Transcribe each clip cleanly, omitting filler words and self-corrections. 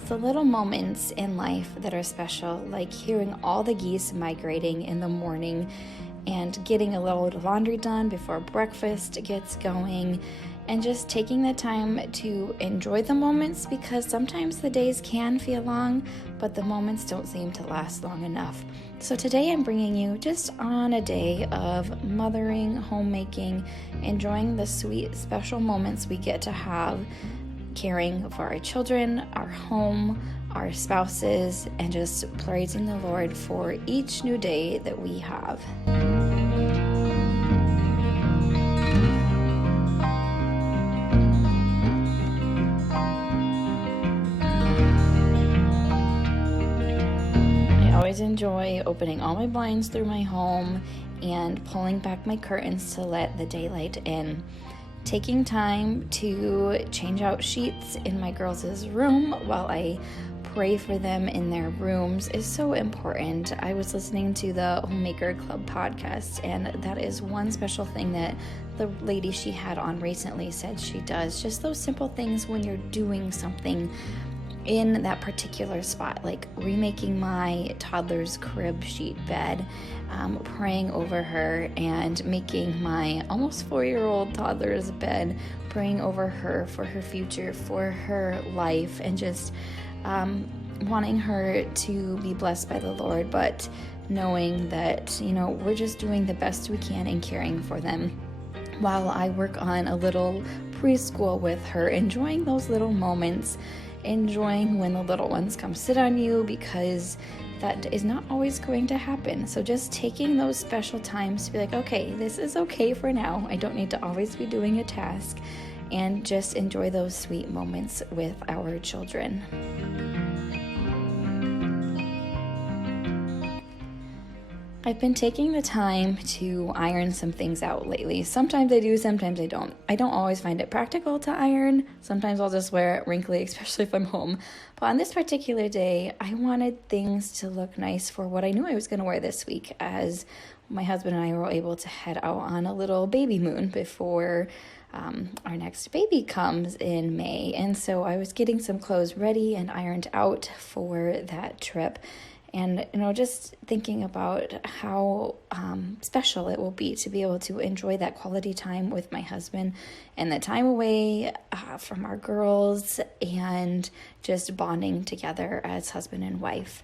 It's the little moments in life that are special, like hearing all the geese migrating in the morning and getting a little laundry done before breakfast gets going, and just taking the time to enjoy the moments, because sometimes the days can feel long, but the moments don't seem to last long enough. So today I'm bringing you just on a day of mothering, homemaking, enjoying the sweet, special moments we get to have, caring for our children, our home, our spouses, and just praising the Lord for each new day that we have. I always enjoy opening all my blinds through my home and pulling back my curtains to let the daylight in. Taking time to change out sheets in my girls' room while I pray for them in their rooms is so important. I was listening to the Homemaker Club podcast, and that is one special thing that the lady she had on recently said she does. Just those simple things when you're doing something in that particular spot, like remaking my toddler's crib sheet bed, praying over her, and making my almost 4-year-old toddler's bed, praying over her for her future, for her life, and just wanting her to be blessed by the Lord, but knowing that, we're just doing the best we can and caring for them. While I work on a little preschool with her, enjoying those little moments, enjoying when the little ones come sit on you, because that is not always going to happen. So just taking those special times to be like, okay, this is okay for now. I don't need to always be doing a task, and just enjoy those sweet moments with our children. I've been taking the time to iron some things out lately. Sometimes I do, sometimes I don't. I don't always find it practical to iron. Sometimes I'll just wear it wrinkly, especially if I'm home. But on this particular day, I wanted things to look nice for what I knew I was going to wear this week, as my husband and I were able to head out on a little baby moon before our next baby comes in May. And so I was getting some clothes ready and ironed out for that trip. And, just thinking about how special it will be to be able to enjoy that quality time with my husband and the time away from our girls, and just bonding together as husband and wife.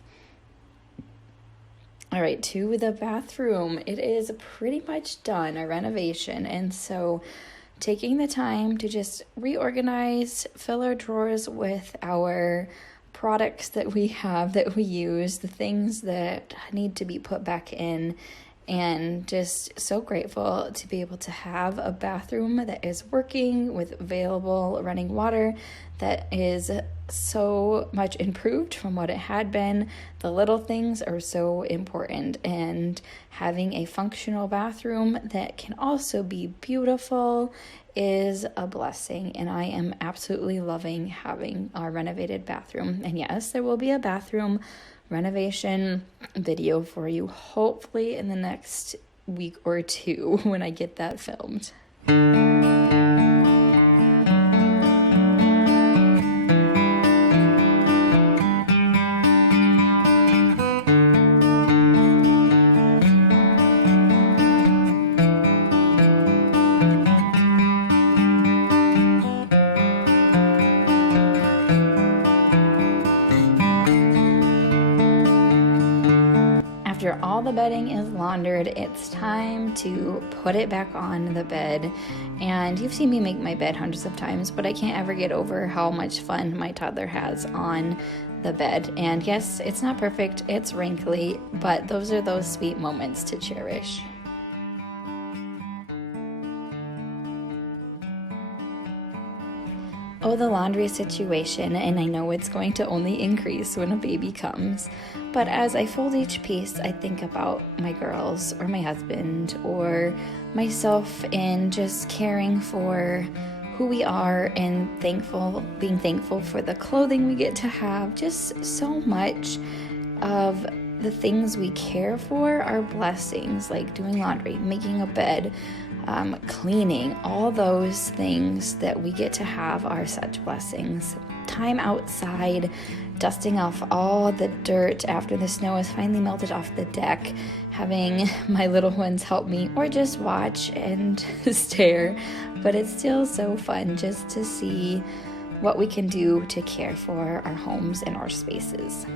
All right, to the bathroom. It is pretty much done, a renovation. And so taking the time to just reorganize, fill our drawers with our products that we have, that we use, the things that need to be put back in, and just so grateful to be able to have a bathroom that is working with available running water, that is so much improved from what it had been. The little things are so important, and having a functional bathroom that can also be beautiful is a blessing, and I am absolutely loving having our renovated bathroom. And yes, there will be a bathroom renovation video for you, hopefully in the next week or two when I get that filmed. After all the bedding is laundered, it's time to put it back on the bed. And you've seen me make my bed hundreds of times, but I can't ever get over how much fun my toddler has on the bed. And yes, it's not perfect, it's wrinkly, but those are those sweet moments to cherish. Oh, the laundry situation, and I know it's going to only increase when a baby comes. But as I fold each piece, I think about my girls or my husband or myself, and just caring for who we are, and being thankful for the clothing we get to have. Just so much of the things we care for are blessings, like doing laundry, making a bed, cleaning. All those things that we get to have are such blessings. Time outside, dusting off all the dirt after the snow has finally melted off the deck, having my little ones help me or just watch and stare. But it's still so fun just to see what we can do to care for our homes and our spaces.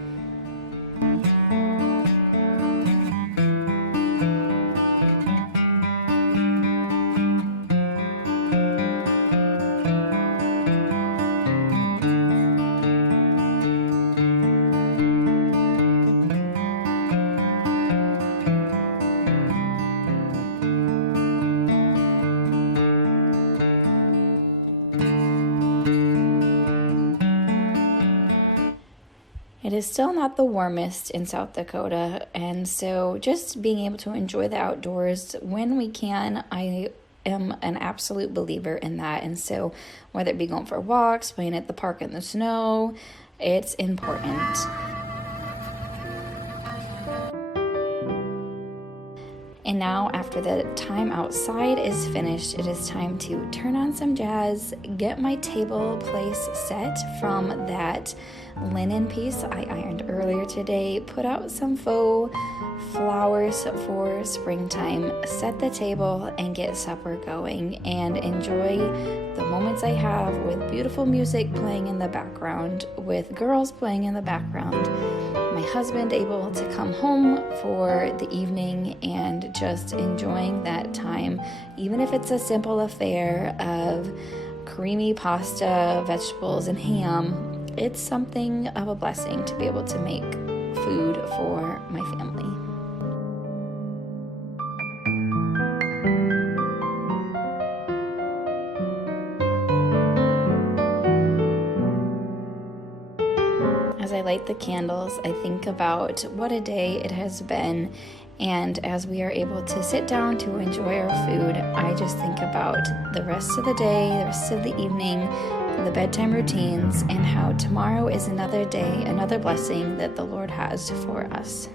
It is still not the warmest in South Dakota, and so just being able to enjoy the outdoors when we can, I am an absolute believer in that. And so whether it be going for walks, playing at the park in the snow, it's important. And now, after the time outside is finished, it is time to turn on some jazz, get my table place set from that linen piece I ironed earlier today, put out some faux flowers for springtime, set the table, and get supper going, and enjoy the moments I have with beautiful music playing in the background, with girls playing in the background, my husband able to come home for the evening, and just enjoying that time, even if it's a simple affair of creamy pasta, vegetables, and ham. It's something of a blessing to be able to make food for my family. As I light the candles, I think about what a day it has been, and as we are able to sit down to enjoy our food, I just think about the rest of the day, the rest of the evening, the bedtime routines, and how tomorrow is another day, another blessing that the Lord has for us.